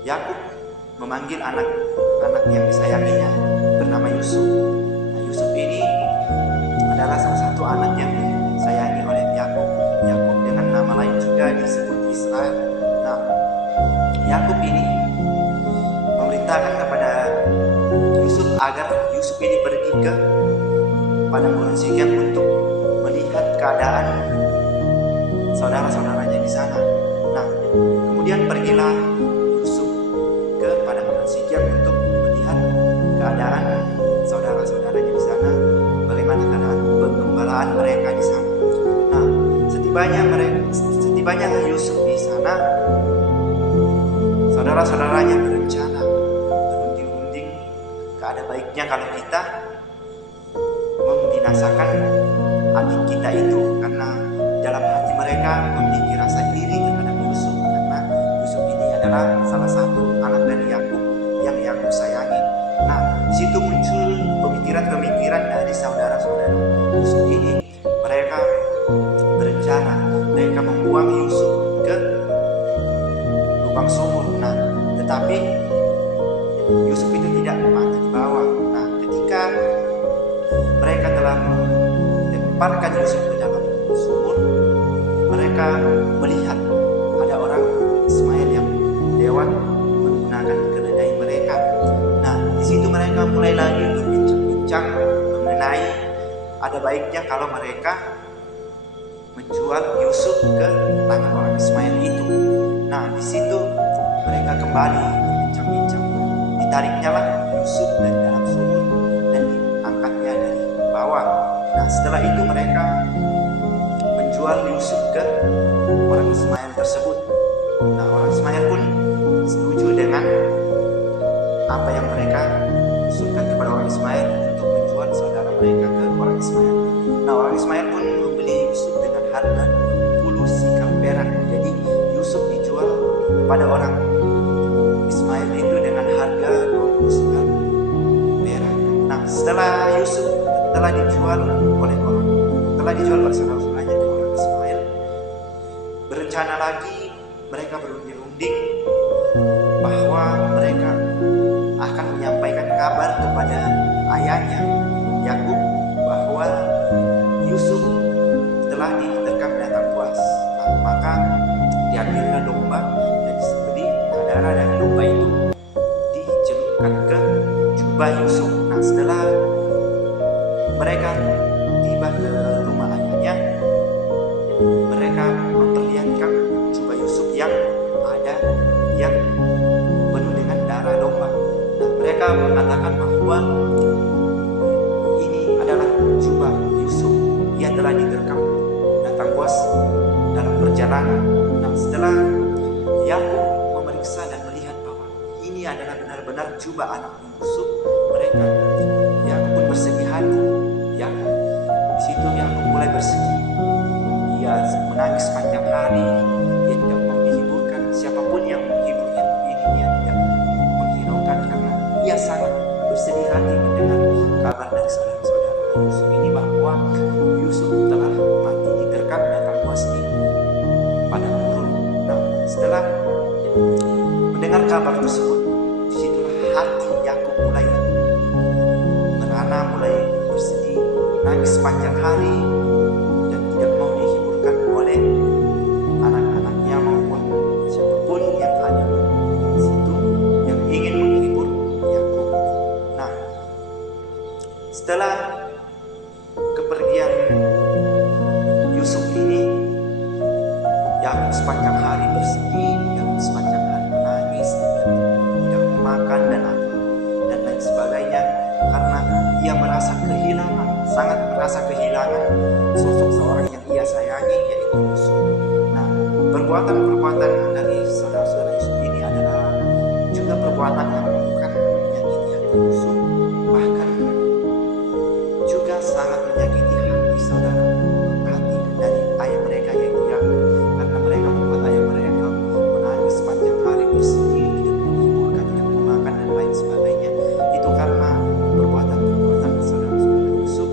Yakub memanggil anak yang disayanginya bernama Yusuf. Nah, Yusuf ini adalah salah satu anak yang disayangi oleh Yakub. Yakub dengan nama lain juga disebut Israel. Nah, Yakub ini memerintahkan kepada Yusuf agar Yusuf ini pergi ke padang gurun Sikem untuk melihat keadaan saudara-saudaranya di sana. Nah, kemudian pergilah Yusuf ke padang gurun Sikem untuk melihat keadaan saudara-saudaranya di sana, bagaimana keadaan pengembalaan mereka di sana. Nah, setibanya Yusuf di sana, saudara-saudaranya berencana berunding-unding, ada baiknya kalau kita membinasakan adik kita itu, karena dalam hati mereka memiliki rasa iri terhadap Yusuf, karena Yusuf ini adalah salah satu anak dari Yakub yang Yakub sayangi. Nah, di situ muncul pemikiran-pemikiran dari saudara-saudara Yusuf ini. Mereka berencana, mereka membuang Yusuf ke lubang sumur. Nah, tetapi Yusuf itu tidak mati di bawah. Nah, ketika mereka telah melemparkan Yusuf ke dalam sumur, mereka melihat ada orang Ismail yang lewat menggunakan keledai mereka. Nah, di situ mereka mulai lagi berbincang-bincang mengenai ada baiknya kalau mereka menjual Yusuf ke tangan orang Ismail itu. Nah, di situ mereka kembali berbincang-bincang. Ditariknya lah Yusuf dari dalam sumur dan diangkatnya dari bawah. Nah, setelah itu mereka menjual Yusuf ke orang Ismail tersebut. Nah, orang Ismail pun setuju dengan apa yang mereka usulkan kepada orang Ismail untuk menjual saudara mereka ke orang Ismail. Nah, orang Ismail pun membeli Yusuf dengan harga 20 sikap perak. Jadi Yusuf dijual kepada orang Ismail itu dengan harga 20 sikap perak. Nah, setelah Yusuf telah dijual oleh saudara-saudaranya ke orang Ismail, berencana lagi mereka berunding-unding bahwa mereka akan menyampaikan kabar kepada ayahnya Yakub bahwa Yusuf telah diterkam binatang buas. Nah, maka diambillah domba dan disembelih. Nah, darah dari domba itu dicelupkan ke jubah Yusuf. Nah, setelah mereka tiba ke rumah ayahnya, mereka memperlihatkan jubah Yusuf yang penuh dengan darah domba. Nah, mereka mengatakan bahwa ini adalah jubah Yusuf. Ia telah diterkam binatang buas dalam perjalanan. Nah, setelah Yakub memeriksa dan melihat bahwa ini adalah benar-benar jubah anak Yusuf, mereka Yakub pun bersedih hati. Di situ Yakub mulai bersedih. Ia menangis sepanjang hari. Ia tidak mau dihiburkan. Siapapun yang menghiburnya ini, ia tidak menghiraukan, karena ia sangat bersedih hati mendengar kabar dari saudara-saudara Yusuf ini bahwa Yusuf telah mati diterkam binatang buas di padang gurun. Nah, setelah mendengar kabar tersebut, disitulah hati Yakub mulai merana, mulai bersedih, nangis sepanjang hari, dan tidak mau dihiburkan oleh anak-anaknya maupun siapapun yang ada di situ yang ingin menghibur Yakub. Nah, setelah kepergian Yusuf ini, Yakub sepanjang hari bersedih, Yakub sepanjang hari menangis, tidak makan dan lain sebagainya, karena ia merasa kehilangan, sangat merasa kehilangan sosok seorang yang ia sayangi, yaitu Yusuf. Nah, perbuatan-perbuatan dari saudara-saudara Yusuf ini adalah juga perbuatan yang bukan menyakiti hati Yusuf, bahkan juga sangat menyakiti hati saudara, hati dari ayah mereka, yaitu Yakub, karena mereka membuat ayah mereka menangis sepanjang hari, bersedih, tidak menghiburkan, tidak memakan dan lain sebagainya. Itu karena perbuatan-perbuatan saudara-saudara Yusuf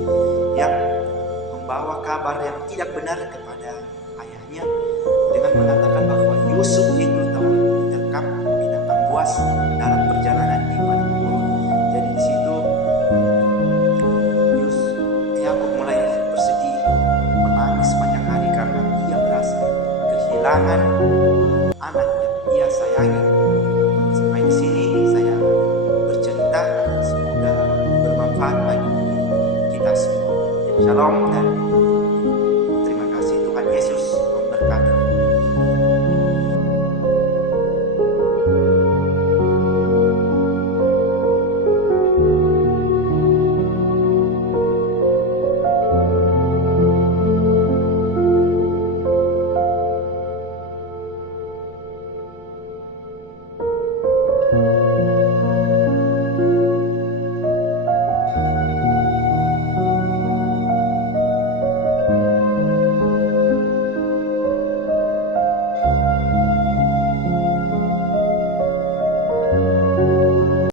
yang membawa kabar yang tidak benar kepada ayahnya dengan mengatakan bahwa Yusuf itu telah diterkam binatang buas tewas dalam perjalanan di padang gurun. Jadi di situ Yakub mulai bersedih, menangis sepanjang hari karena ia merasa kehilangan anak yang ia sayangi. Sampai di sini saya bercerita, semoga bermanfaat bagi kita semua. Shalom dan